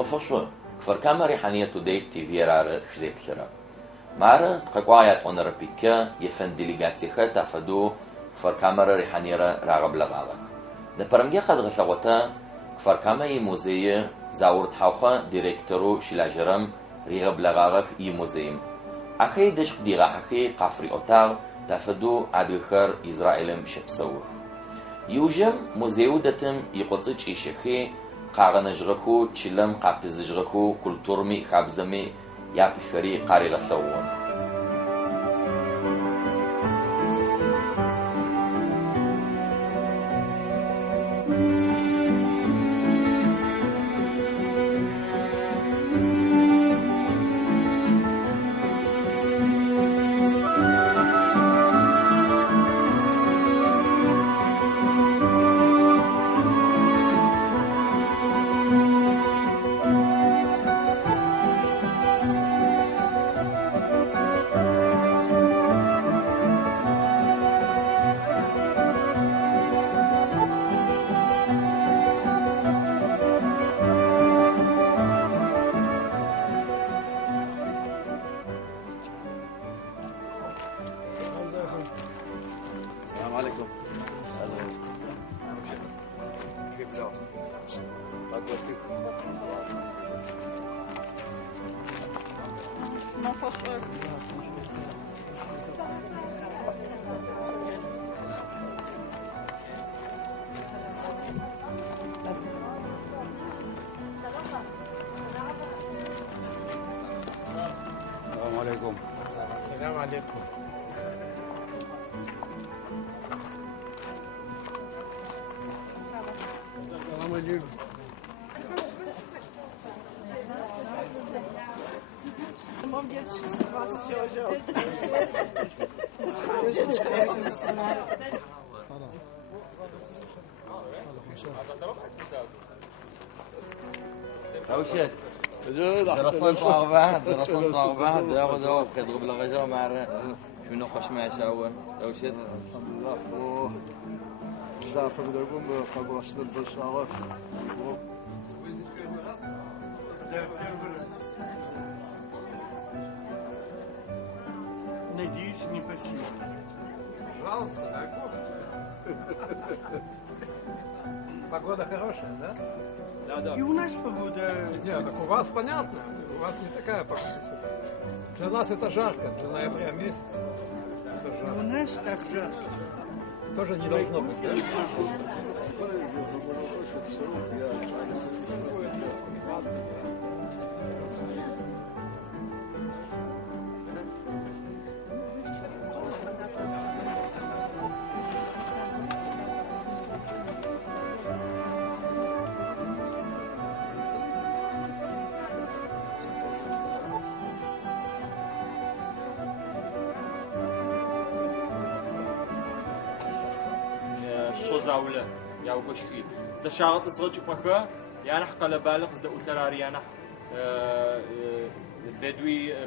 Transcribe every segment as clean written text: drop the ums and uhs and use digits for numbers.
مفشو كفر كاما ريحانية تودي تيفيرار شزيت لرا مارا تقاقوايات اونر بيكا يفن ديليغاتيخا تافدو كفر كاما ريحانية راغب لغاغك نبرمجي قد غسلغوتا كفر كاما يموزي زاورت حوخا ديريكتورو شلاجرم ريغب لغاغك يموزيم أخي دشق ديغا حكي قافري أوتاغ تافدو عدوخر إسرائيلم شبسوخ يوجم موزيو دتم يقوتش إيشخي قاغنجرخو تشلم قابزجرخو كولتورمي خابزمي يابخري قاري غسوخ السلام عليكم. السلام عليكم. Mam dzieci z was siozią. أوشيت دراسون طاغبات دراسون طاغبات داو داو كتغب لغجر مع شنو خوش ما يساوي أوشيت الحمد لله زعف بدكم قبرص البشارة Надеюсь, не последний. Пожалуйста, погода хорошая, да? Да. И у нас погода... Нет, так у вас понятно, у вас не такая погода. Для нас это жарко, для ноября месяца. У нас так жарко. Тоже не должно быть, да? زاوله يا وكشكي ده شاغط صغج بخا يعني حق على بالغ ده أسرار يعني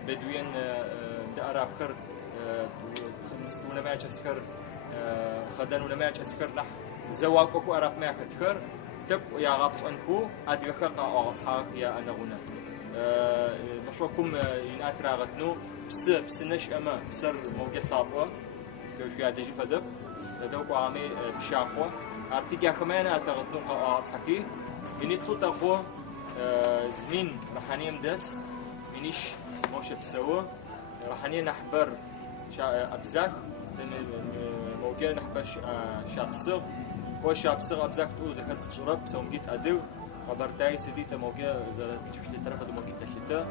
بدوين ده أراب كر مستونا ما يشسكر خدنا ما يشسكر نح زواج أكو أراب ما يكتكر تب يا غاط أنكو أدرك قاعد حاق يا أنا هنا مشروعكم ينأترا غتنو بس نش أما بسر موجة خاطئة في هذا الجيل فدب دوق عامي بشاقة أرتيجا كمان أتغطون قاعد حكي مني تصوت أخو زمين رحاني مدس منيش موش بسوا رحاني نحبر أبزاك موجة نحبر شابسغ هو شابسغ أبزاك تقول زكاة الشرب سوم جيت أدو خبرتاي سديت موجة زرت في طرف موجة تشتى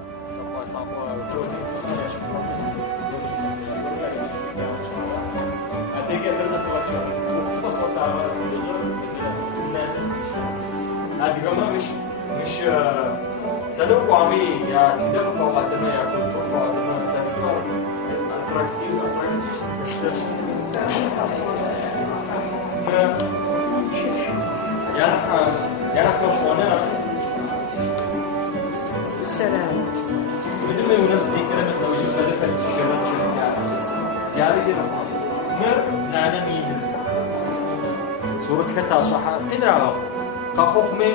أديك درزة توجه بس وتعمل هذه كمان مش تدوق عمي يا تدوق قواتنا يا كل قواتنا تدوق أتراكتيف يا نحن شوانا السلام بدون ما ينبذ كلام التوجيه فلسفة الشباب يا رجل مر نانا مين صورة كتا صح قدر على قاخوخمي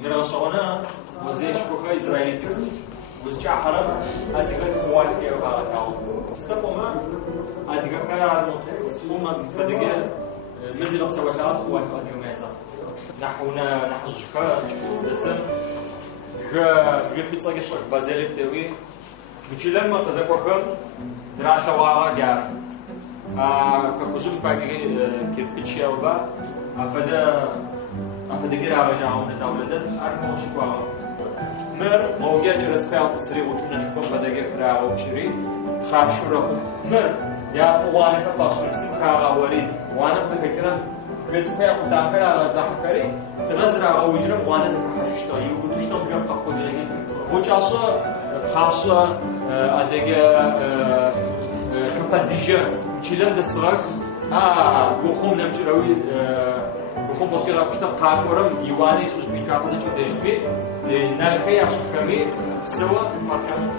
يرغشونا وزيش كوكا إسرائيل وزجع حرب أديك خوال كيو هاو استقوما أديك كلام هم فدقة مزيد بسويتات خوال أديك ميزة نحونا نحجك سلسم غير شق بازلت توي بيشيلن ما كذا دراسة واقع جار كقصول باقي كيربيتشيا وبا أفدا غير عاونا نزاولدن أرمو شقوا مر موجة جرت فيها تسري وجونا شقوا فدا غير كرا وشري خاشورة مر يا وانا كفاش نسيب كاغا وريد وانا بذكرنا قلت فيها قدام كرا على زحكري تغزر على وجرم وانا زحشتا يقولوشتا بيوم قاقودي لكن وجاسو خاصة أديك كفديجة چیلم دسترک بخوم نمیچروی بخوم بسکه راکشتا قاکورم یوانی سوش میکافزن چه دشمی نرخی عشق کمی سوا فرقم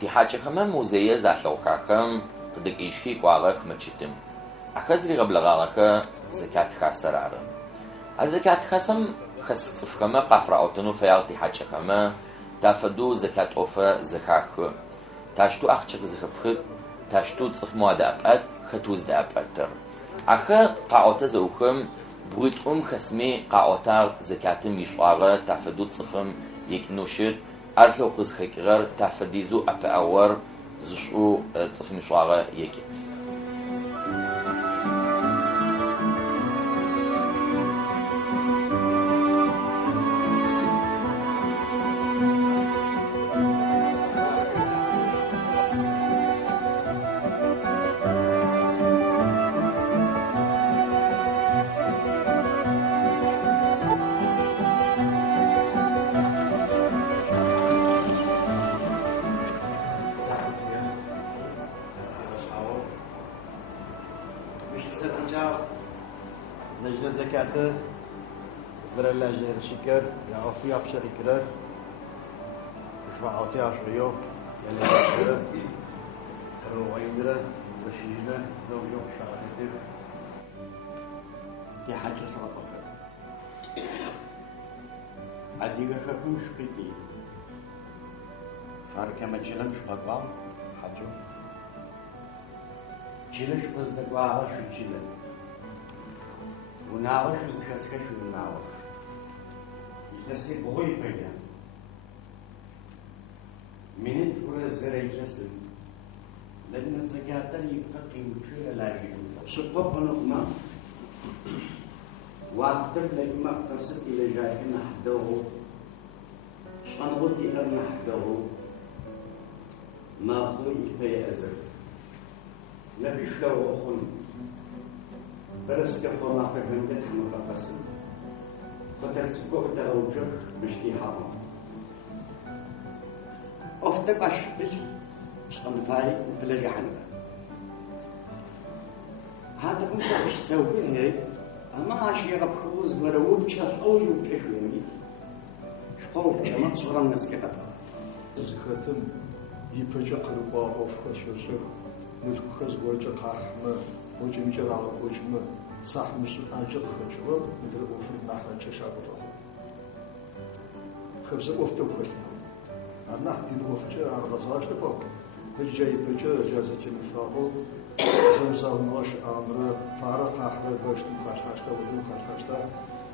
تحاجخم موزية زاشوخاخم قدك إيشكي قواغخ مچتم أخذري غبلغاغخ زكاة خاسرار الزكاة خاسم خس صفخم قافر أوتنو فيال تحاجخم تافدو زكاة أوفا زخاخ تاشتو أخشق زخبخت تاشتو تصف مواد أبقات ختوز دا أبقاتر أخا قاعوتا زوخم بغيتهم خسمي قاعوتا زكاة ميشواغ تافدو تصفم يكنوشت أرثو قز خيكغر تافديزو أبا أور زشو تصف مشوارة يكت لجنة زكاة برا لاجئ شكر يا أوفي أبشر إكرار شفاء أوتي أشبيو يا لاجئ روعيمرة بشيجنا زوجو شاهدتر دي حاجة صعبة عديك خفوش بدي فارك ما جلمش بقى حاجة جلش بس دقوا شو جلم ونعرف وزكاسكاش ونعرف يتنسي بغوي بيا منين تقول الزرع جسم لأن الزكاة يبقى قيمته لا يجوز شقق نقمة واختب لما اقتصد إلى جاك نحدوه شان غدي غير نحدوه ما خوي في أزر نبيش لو أخون برس كفر ما فهمت حنا فقسم خاطر تسكو تغوجك بشتي حرام افتك اشبش شغل فارق وبلاجي حنبه هذا مش ايش سوي اما عشي غبخوز وروب شاطوج وكشوي شقوب كما صوره الناس كقطع زكاتم يفجع قربا اوف خشوشخ متخز وجه قحمه وجه مجرى على وجه صح مش أجل خشوة مثل أوفر نحن تشابه خبز أوفر وخلنا أنا حدين أوفر على غزاش تبغى بجاي بجا جازة المفاعل زمزم ناش أمر فارق أحد باش تخشخش تقول خشخش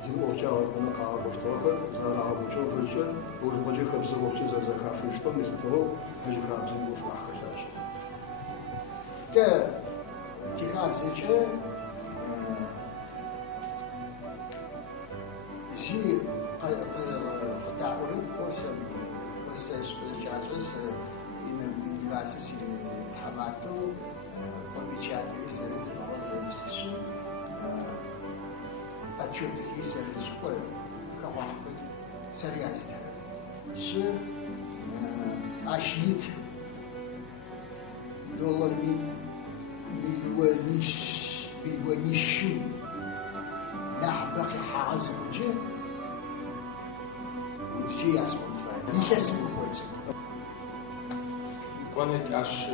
زين أوفر على قاعد باش تأخذ زار على وجه بجا وجه خبز أوفر زي خافش تم مثل ترو بجا خبز أوفر خشخش ده تخاف زيجة زي قطعون قوسم جاتوس إن باسس حماتو وبيشاتي بسرز نقول مسيسو أشوف هي سرز قوي كواحد سريع استر شو أشيد دولار بيوانيشو نحبق عزوجه ودجي ياسمون فايد يحسبوا فويت كونك اش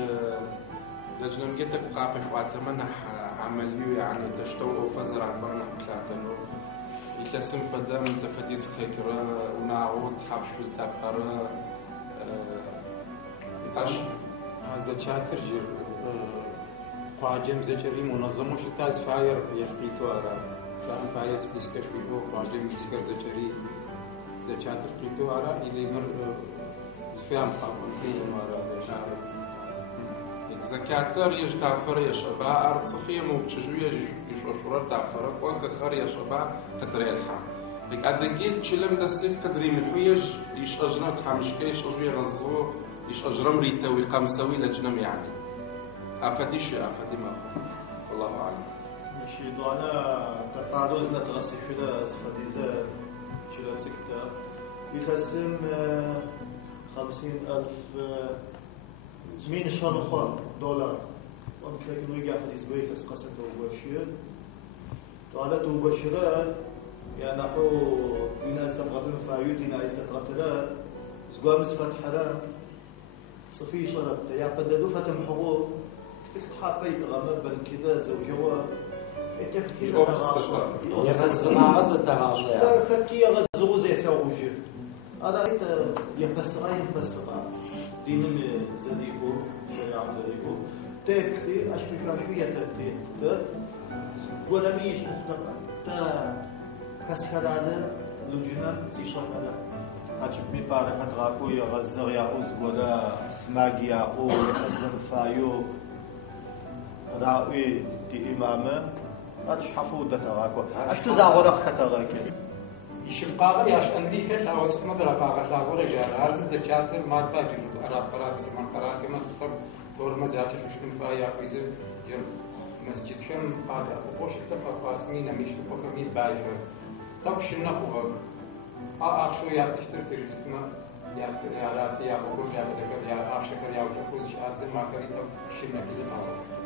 لجنم جدك وقافك واتمنح عمليو يعني تشتو فزر عن برنا كلاتنو يتلسم فدام تفديس خيكرا ونعود حبش وزتابقرا اش هذا شاكر جير قاجم زجري منظم وشتاز فاير يخبيتو على كان فايس بيسكر فيبو قاجم بيسكر زجري زشاتر قيتو على اللي مر زفيام قابل في المرة شعر زكاتر يش تعفر يا شباب أرض صفية مو بتشجوية يشوفر تعفرك وخخر يا شباب قدر يلحق لك أدقيت شلم دسيت قدري من حويج يش أجرم حمشكي يش أجري غزو يش أجرم ريتوي قمسوي لجنم يعني أفديش أفدي ما والله أعلم مشي دوانا تقعدوز نتغسي فيلا سفديزة شلا سكتة يخسم 50,000 من شرخة دولار ومكلك نويجا فديز بيس قصة وبشير دوانا وبشير يعني نحو يناس تبغتون فايوت يناس تقتلات زقام فتح حرام صفي شربت يا قددو فتم حقوق حابي غامر بل كذا زوجوا يغزو ما غزو تغاشو لا كتي يغزو زي ثوجه هذا انت يفسرين فسرا دين زديبو شريعه زديبو تكفي اش فكره شويه ترتيب ولا ميش مختبر تا كسكاده لجنه زي شغله هاتشب بيبارك هتراكو يغزر يعوز ولا سماق يعو يغزر فايو راوي دي إمامة هاتش حفودة تراكو أشتو زاغورك خطراكي يشقاقر ياش أمريكا ساوت مدرا باغا ساغور جال عرض دچاتر مات باجي عرب قرار سمان قرار كما تطب تور مزاجي فشكن فايا كويز جل مسجد كم هذا وقوش تبقى قاسمين مش بقى مين بايفر طب شنو هو آخشو يا تشتري تريستما يا راتي يا بقول يا بدك يا آخشكر يا وجهوز شاد ما كريتم شنو كذا باور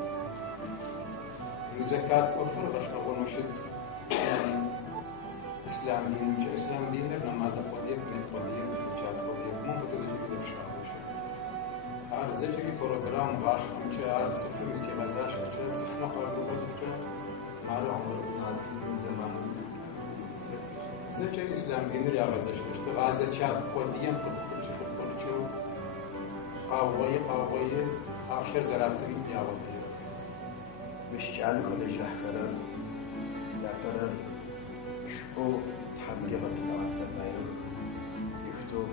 مزكاة كفر باش أول مشت يعني إسلام دين مش إسلام دين نماز قديم من قديم زكاة قديم مو بتوجي بزاف شغل هذا زكي بروجرام باش مش عارف صفر مش مزاج مش صفر نقل بس مش ما له عمر نازل من زمان زكي إسلام دين يا غزاش مش غازة زكاة قديم كل قوية آخر زراتين يا وطي مش جعل كل شيء حكرر لا ترى شو تحمل قبل التغير يكتب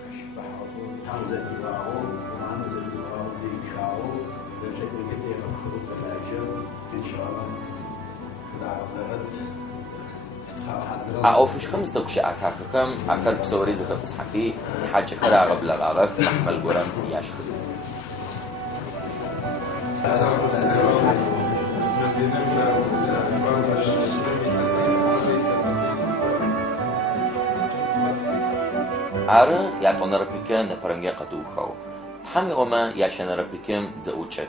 كشبه عضو تغزى تباعه ومعنى زي تباعه زي كاو بشكل كده يخرج تلاجة إن شاء الله كده عبدالغد أوفش 5 دقيقة أكاكم أكل بسوري زكاة تصحكي حاجة كرا قبل غارك محمل قرن ياشخ عارة يعطونا ربكم نبرنجي قدوخو تحمي أما يعشان ربكم زوجت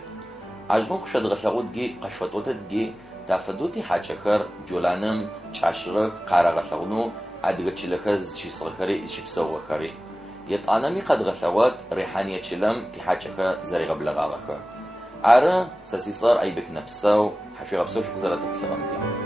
عجنو خشد غساقود جي قشفتوتت جي تافدوتي حاجخر جولانم چاشرخ قارا غساقنو عدغ چلخز شيسغخري شبسوغخري يطانمي قد غساوات ريحانية چلم تي حاجخ زريغ بلغاغخ عارة ساسيصار أي بك نفسو حشي غبسوش بزرات بسلام